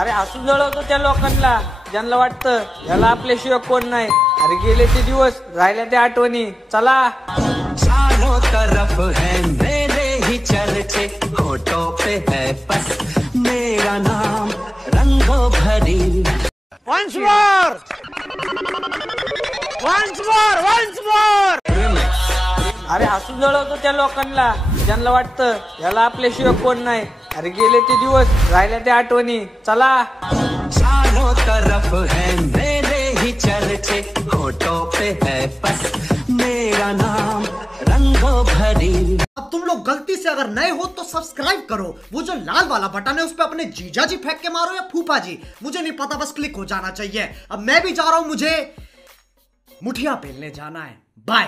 अरे हसून जळवतो त्या लोकांना ज्यांना वाटतं याला आपल्याशिवाय कोण नाही। अरे गेले ते दिवस, राहिल्या त्या आठवणी। चला चारों तरफ है मेरे ही चर्चे, होठों पे है बस मेरा नाम रंगों भरी। Once more! Once more! Once more! अरे हसून जळवतो त्या लोकांना ज्यांना वाटतं याला आपल्याशिवाय कोण नाही। अरे गेले ते दिवस, राहिल्या त्या आठवणी। चला चारों तरफ है मेरे ही चर्चे, होठों पे है बस मेरा नाम रंगों भरी। अब तुम लोग गलती से अगर नए हो तो सब्सक्राइब करो, वो जो लाल वाला बटन है उस पे अपने जीजा जी फेंक के मारो या फूफा जी, मुझे नहीं पता, बस क्लिक हो जाना चाहिए। अब मैं भी जा रहा हूं, मुझे मुठिया पेलने जाना है। बाय।